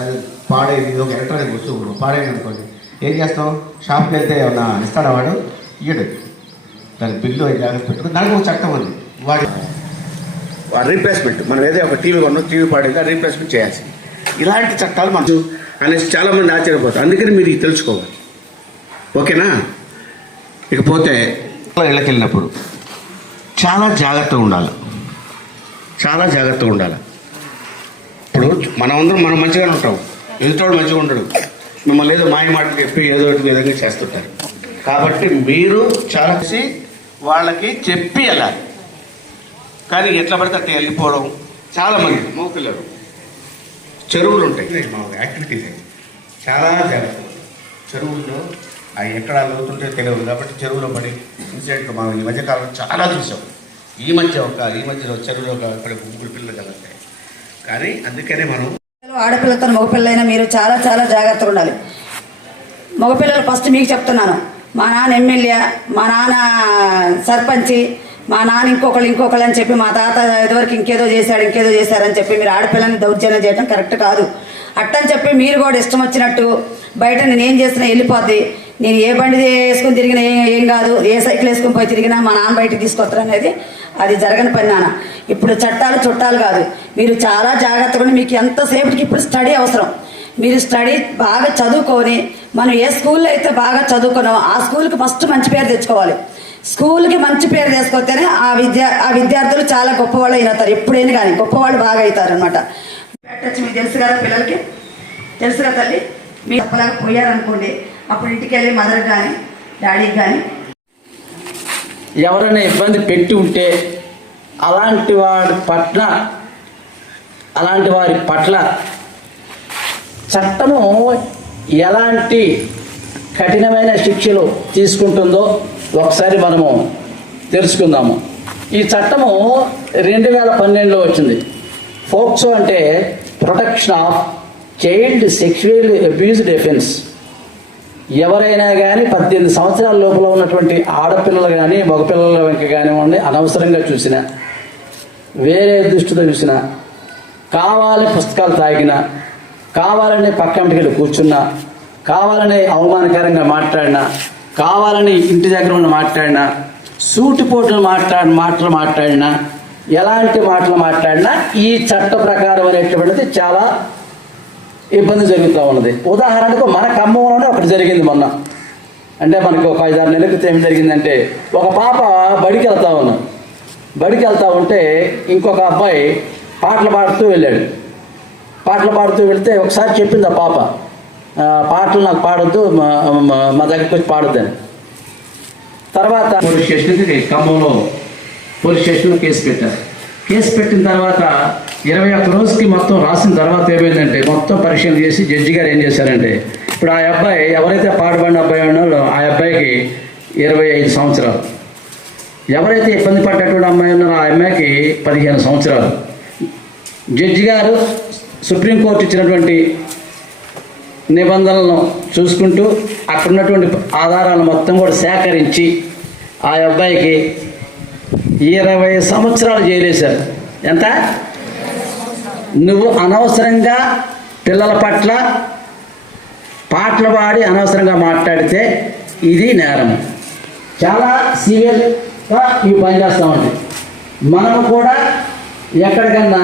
సరే పాడైంది ఒక ఎలక్ట్రానిక్ వస్తువు పాడేది అనుకోండి. ఏం చేస్తాం షాప్కి వెళ్తే ఏమన్నా ఇస్తాడా వాడు? ఇయ్యడు. దాని బిల్లు జాగ్రత్త పెట్టుకుని దానికి ఒక చట్టం ఉంది. వాడి రీప్లేస్మెంట్ మనం ఏదో ఒక టీవీ కొన్నాం టీవీ పాడిందా రీప్లేస్మెంట్ చేయాల్సి ఇలాంటి చట్టాలు మనం అనేసి చాలామంది ఆశ్చర్యపోతారు. అందుకని మీరు ఇది తెలుసుకోవాలి. ఓకేనా? ఇకపోతే ఇళ్ళకి వెళ్ళినప్పుడు చాలా జాగ్రత్తగా ఉండాలి. చాలా జాగ్రత్తగా ఉండాలి. మనమందరం మనం మంచిగానే ఉంటాం. ఎదుటోడు మంచిగా ఉండడు. మిమ్మల్ని ఏదో మాయ మాటలు చెప్పి ఏదో ఒకటి విధంగా చేస్తుంటారు. కాబట్టి మీరు చాలా వాళ్ళకి చెప్పి వెళ్ళాలి. కానీ ఎట్లా పడితే అట్లా వెళ్ళిపోవడం చాలా మంది మోపిల్లలు చెరువులు ఉంటాయి. మా యాక్టివిటీస్ చాలా జాగ్రత్త చెరువుల్లో అవి ఎక్కడ లోతుంటే తెలియదు. కాబట్టి చెరువులో పడి ఇన్సిడెంట్లు మనం ఈ మధ్యకాలంలో చాలా చూసాం. ఈ మధ్య ఒక ఈ మధ్యలో చెరువులో ఒక అక్కడ గుంపులు పిల్లలు కలుగుతాయి కానీ అందుకనే మనం ఆడపిల్లతో మగపిల్లైనా మీరు చాలా చాలా జాగ్రత్తగా ఉండాలి. మగపిల్లలు ఫస్ట్ మీకు చెప్తున్నాను. మా నాన్న ఎమ్మెల్యే మా నాన్న సర్పంచి మా నాన్న ఇంకొకళ్ళు ఇంకొకళ్ళు అని చెప్పి మా తాత ఇదివరకు ఇంకేదో చేశాడు ఇంకేదో చేశారని చెప్పి మీరు ఆడపిల్లని దౌర్జన్యం చేయడం కరెక్ట్ కాదు. అట్టని చెప్పి మీరు కూడా ఇష్టం వచ్చినట్టు బయట నేను ఏం చేసినా వెళ్ళిపోద్ది. నేను ఏ బండి వేసుకుని తిరిగినా ఏం ఏం కాదు ఏ సైకిల్ వేసుకుని పోయి తిరిగినా మా నాన్న బయటికి తీసుకొస్తారు అనేది అది జరగని పని నాన్న. ఇప్పుడు చట్టాలు చుట్టాలు కాదు. మీరు చాలా జాగ్రత్తగా మీకు ఎంతసేపటికి ఇప్పుడు స్టడీ అవసరం. మీరు స్టడీ బాగా చదువుకొని మనం ఏ స్కూల్లో అయితే బాగా చదువుకున్నామో ఆ స్కూల్కి ఫస్ట్ మంచి పేరు తెచ్చుకోవాలి. స్కూల్కి మంచి పేరు తీసుకొస్తేనే ఆ విద్యా ఆ విద్యార్థులు చాలా గొప్పవాళ్ళు అయినవుతారు ఎప్పుడైనా కానీ గొప్పవాళ్ళు బాగా అవుతారు అనమాట పెట్టచ్చు మీకు తెలుసు కదా పిల్లలకి? తెలుసు కదా తల్లి? మీరు తప్పలాగా పోయారనుకోండి అప్పుడు ఇంటికి వెళ్ళి మదర్కి కానీ డాడీకి కానీ ఎవరైనా ఇబ్బంది పెట్టి ఉంటే అలాంటి వాడి పట్ల అలాంటి వారి పట్ల చట్టము ఎలాంటి కఠినమైన శిక్షలు తీసుకుంటుందో ఒకసారి మనము తెలుసుకుందాము. ఈ చట్టము రెండు వేల పన్నెండులో వచ్చింది. ఫోక్సో అంటే protection of child sexual abuse defence. ఎవరైనా కానీ పద్దెనిమిది సంవత్సరాల లోపల ఉన్నటువంటి ఆడపిల్లలు కానీ మగపిల్లల వెనక కానివ్వండి అనవసరంగా చూసిన వేరే దృష్టితో చూసిన కావాలి పుస్తకాలు తాగిన కావాలని పక్కంటికెళ్ళి కూర్చున్నా కావాలని అవమానకరంగా మాట్లాడినా కావాలని ఇంటి దగ్గర ఉన్న మాట్లాడినా సూటిపోటులు మాట్లాడి మాటలు మాట్లాడినా ఎలాంటి మాటలు మాట్లాడినా ఈ చట్ట ప్రకారం అనేటువంటిది చాలా ఇబ్బంది జరుగుతూ ఉన్నది. ఉదాహరణకు మన ఖమ్మంలోనే ఒకటి జరిగింది మొన్న. అంటే మనకు ఒక ఐదారు నెలల క్రితం ఏం జరిగిందంటే ఒక పాప బడికి వెళ్తా ఉన్నాం బడికి వెళ్తా ఉంటే ఇంకొక అబ్బాయి పాటలు పాడుతూ వెళ్ళాడు. పాటలు పాడుతూ వెళ్తే ఒకసారి చెప్పింది ఆ పాప పాటలు నాకు పాడొద్దు మా మా- మా దగ్గరికి వచ్చి పాడొద్దని తర్వాత పోలీస్ స్టేషన్కి ఖమ్మంలో పోలీస్ స్టేషన్లో కేసు పెట్టారు కేసు పెట్టిన తర్వాత ఇరవై ఒక్క రోజుకి మొత్తం రాసిన తర్వాత ఏమైందంటే మొత్తం పరీక్షలు చేసి జడ్జి గారు ఏం చేశారంటే ఇప్పుడు ఆ అబ్బాయి ఎవరైతే పాడుబడిన అబ్బాయి ఉన్నారో ఆ అబ్బాయికి ఇరవై ఐదు సంవత్సరాలు. ఎవరైతే ఇబ్బంది పడ్డటువంటి అమ్మాయి ఉన్నారో ఆ అమ్మాయికి పదిహేను సంవత్సరాలు. జడ్జి గారు సుప్రీంకోర్టు ఇచ్చినటువంటి నిబంధనలను చూసుకుంటూ అక్కడ ఉన్నటువంటి ఆధారాలు మొత్తం కూడా సేకరించి ఆ అబ్బాయికి ఇరవై సంవత్సరాలు జైలేశారు ఎంత? నువ్వు అనవసరంగా పిల్లల పట్ల పాటలు పాడి అనవసరంగా మాట్లాడితే ఇది నేరం. చాలా సీరియస్గా ఇవి పనిచేస్తామండి మనము కూడా ఎక్కడికన్నా